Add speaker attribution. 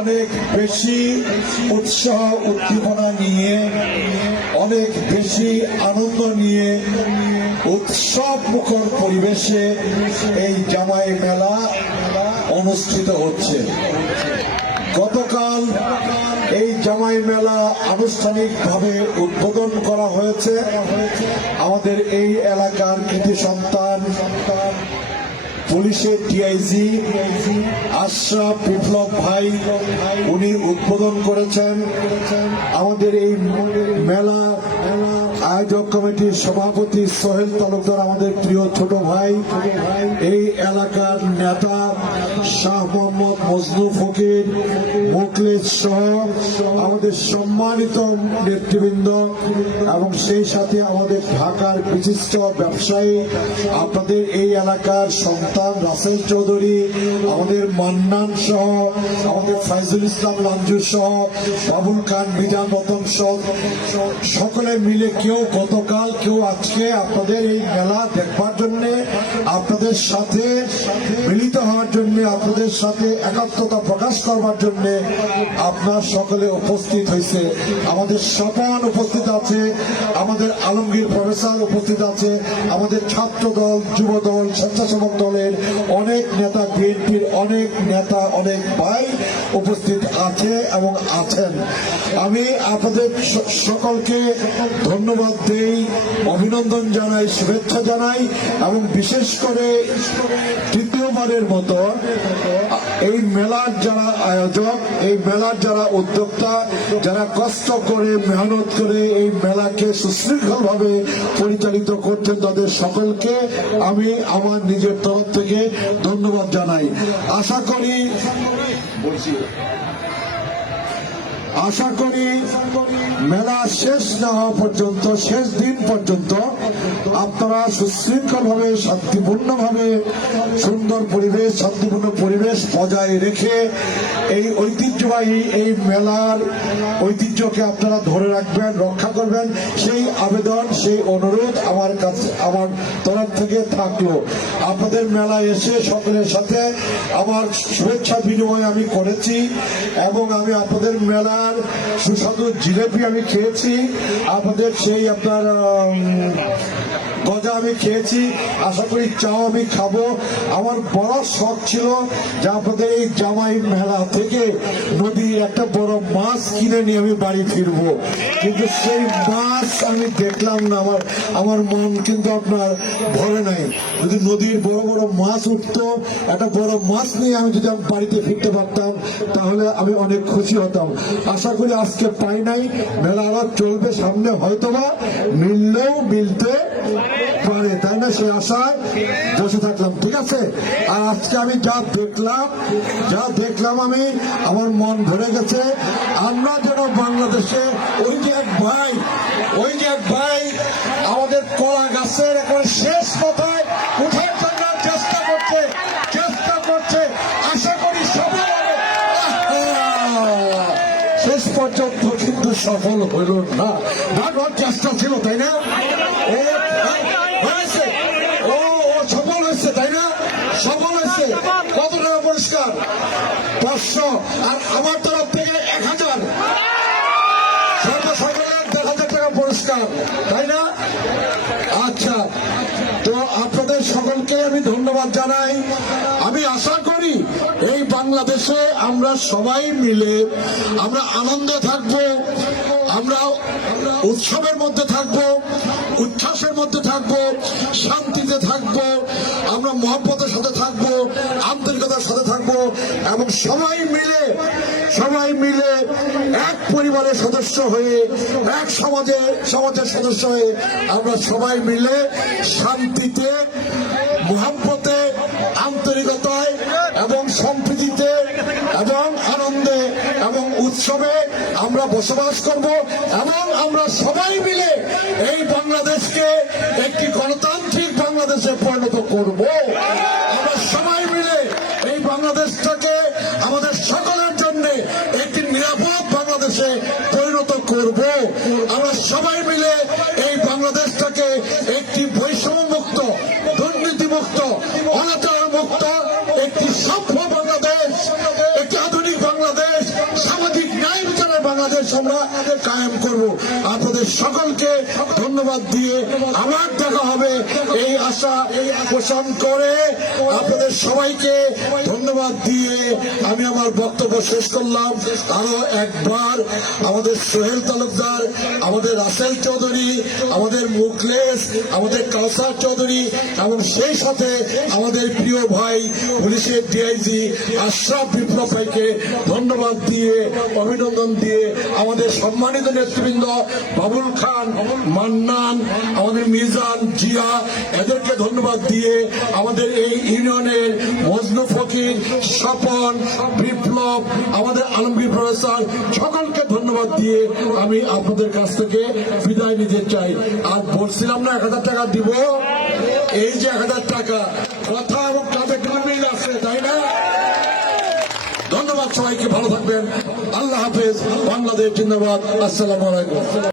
Speaker 1: অনেক বেশি উৎসাহ, উদ্দীপনা নিয়ে, অনেক বেশি আনন্দ নিয়ে উৎসব মুখর পরিবেশে এই জামাই মেলা অনুষ্ঠিত হচ্ছে। গতকাল এই জামাই মেলা আনুষ্ঠানিকভাবে উদ্বোধন করা হয়েছে। আমাদের এই এলাকার কৃতি সন্তান পুলিশের টিআইজি আশরাফ বিপ্লব ভাই উনি উদ্বোধন করেছেন। আমাদের এই মেলা মেলা আয়োজক কমিটির সভাপতি সোহেল তালুকদার, আমাদের প্রিয় ছোট ভাই, এই এলাকার নেতা শাহ মোহাম্মদ মজনু ফকির, মুখলেস সহ আমাদের সম্মানিত নেতৃবৃন্দ এবং সেই সাথে আমাদের ঢাকার বিশিষ্ট ব্যবসায়ী, আপনাদের এই এলাকার সন্তান রাসেল চৌধুরী, আমাদের মান্নান সহ, আমাদের ফাইজুল ইসলাম লাঞ্জু সহ, বাবুল খান, মিজান রতন সহ, সকলে মিলে কেউ গতকাল কেউ আজকে আপনাদের এই মেলা দেখবার জন্য, আপনাদের সাথে মিলিত হওয়ার জন্য, আপনাদের সাথে একাত্মতা প্রকাশ করবার জন্য আপনার সকলে উপস্থিত হয়েছে আমাদের সপান উপস্থিত আছে, আমাদের আলমগীর প্রফেসর উপস্থিত আছে, আমাদের ছাত্র দল যুব দল স্বেচ্ছাসেবক দলের অনেক নেতা, বিএনপির অনেক নেতা, অনেক ভাই উপস্থিত আছে এবং আছেন। আমি আপনাদের সকলকে ধন্যবাদ দেই অভিনন্দন জানাই, শুভেচ্ছা জানাই এবং বিশেষ করে তৃতীয়বারের মতো এই মেলার যারা আয়োজক, এই মেলার যারা উদ্যোক্তা, যারা কষ্ট করে, মেহনত করে এই মেলাকে সুশৃঙ্খল ভাবে পরিচালিত করছেন তাদের সকলকে আমি আমার নিজের তরফ থেকে ধন্যবাদ জানাই। আশা করি বলছি আশা করি মেলা শেষ না হওয়া পর্যন্ত, শেষ দিন পর্যন্ত আপনারা সুশৃঙ্খল ভাবে শান্তিপূর্ণ ভাবে সুন্দর পরিবেশ, শান্তিপূর্ণ পরিবেশ বজায় রেখে এই ঐতিহ্যবাহী এই মেলার ঐতিহ্যকে আপনারা ধরে রাখবেন, রক্ষা করবেন। সেই আবেদন, সেই অনুরোধ আমার কাছে, আমার তরফ থেকে থাকল। আপনাদের মেলা এসে সকলের সাথে আমার শুভেচ্ছা বিনিময় আমি করেছি এবং আমি আপনাদের মেলার সুস্বাদু জিলেপি আমি খেয়েছি। আপনাদের সেই আপনার গজা আমি খেয়েছি, আশা করি চাও আমি খাব। আমার বড় শখ ছিল যে আপনাদের এই জামাই মেলা থেকে নদীর একটা বড় মাছ কিনে নিয়ে আমি বাড়ি ফিরবো। কিন্তু সেই মাছ আমি দেখলাম না, আমার আমার মন কিন্তু আপনার ভরে নাই। যদি নদীর বড় বড় মাছ উঠতো, একটা বড় মাছ নিয়ে আমি যদি আমি বাড়িতে ফিরতে পারতাম, তাহলে আমি অনেক খুশি হতাম। আশা করি আজকে পাই নাই, মেলা আবার চলবে সামনে, হয়তোবা মিললেও মিলতে পারে তাই না সে আশায়? বসে থাকলাম, ঠিক আছে? আর আজকে আমি যা দেখলাম যা দেখলাম আমি, আমার মন ভরে গেছে। আমরা যেন বাংলাদেশে, ওই যে এক ভাই, ওই যে এক ভাই আমাদের কলা গাছের এখন শেষ কথায় জন্য চেষ্টা করছে করছে। করি শেষ পর্যন্ত কিন্তু সফল হইল না। চেষ্টা ছিল, তাই না ও হয়েছে ও ও সফল হয়েছে তাই না সফল হয়েছে কত টাকা পুরস্কার পাঁচশো আর আমার তরফ থেকে এক হাজার। সর্বসকলের দেড় হাজার টাকা পুরস্কার, তাই না? আচ্ছা তো আপনাদের সকলকে আমি ধন্যবাদ জানাই। আমি আশা করি এই বাংলাদেশে আমরা সবাই মিলে আমরা আনন্দে থাকব, আমরা উৎসবের মধ্যে থাকব, উচ্ছ্বাসের মধ্যে থাকব, শান্তিতে থাকব, আমরা মহব্বতের সাথে থাকব, আন্তরিকতার সাথে থাকব এবং সবাই মিলে সবাই মিলে এক পরিবারের সদস্য হয়ে, এক সমাজে, সমাজের সদস্য হয়ে আমরা সবাই মিলে শান্তিতে, মহাব্বতে, আন্তরিকতায় সম্প্রীতিতে এবং আনন্দে এবং উৎসবে আমরা বসবাস করব এবং আমরা সবাই মিলে এই বাংলাদেশকে একটি গণতান্ত্রিক বাংলাদেশে পরিণত করব। আপনাদের সকলকে ধন্যবাদ দিয়ে আমার দেখা হবে। এই আশা পোষণ করে আপনাদের সবাইকে ধন্যবাদ দিয়ে আমি আমার বক্তব্য শেষ করলাম। আরও একবার আমাদের সোহেল তালুকদার, আমাদের রাসেল চৌধুরী, আমাদের মুখলেস, আমাদের কাউসার চৌধুরী, এবং সেই সাথে আমাদের প্রিয় ভাই পুলিশের ডিআইজি আশরাফ বিপ্লব ভাইকে ধন্যবাদ দিয়ে, অভিনন্দন দিয়ে আমাদের সম্মানিত নেতৃবৃন্দ বাবুল খান, মান্নান, আমাদের মিজান জিয়া এদেরকে ধন্যবাদ দিয়ে আমাদের এই ইউনিয়নের মজনু ফকির, স্বপন, বিপ্লব, আমাদের আলমগীর প্রফেসর সকলকে ধন্যবাদ দিয়ে আমি আপনাদের কাছ থেকে বিদায় নিতে চাই। আর বলছিলাম না, এক হাজার টাকা দিব? এই যে এক হাজার টাকা, কথা এবং কাজে মিল আছে, তাই না? ধন্যবাদ সবাইকে, ভালো থাকবেন। আল্লাহ হাফেজ, বাংলাদেশ জিন্দাবাদ। আসসালামু আলাইকুম।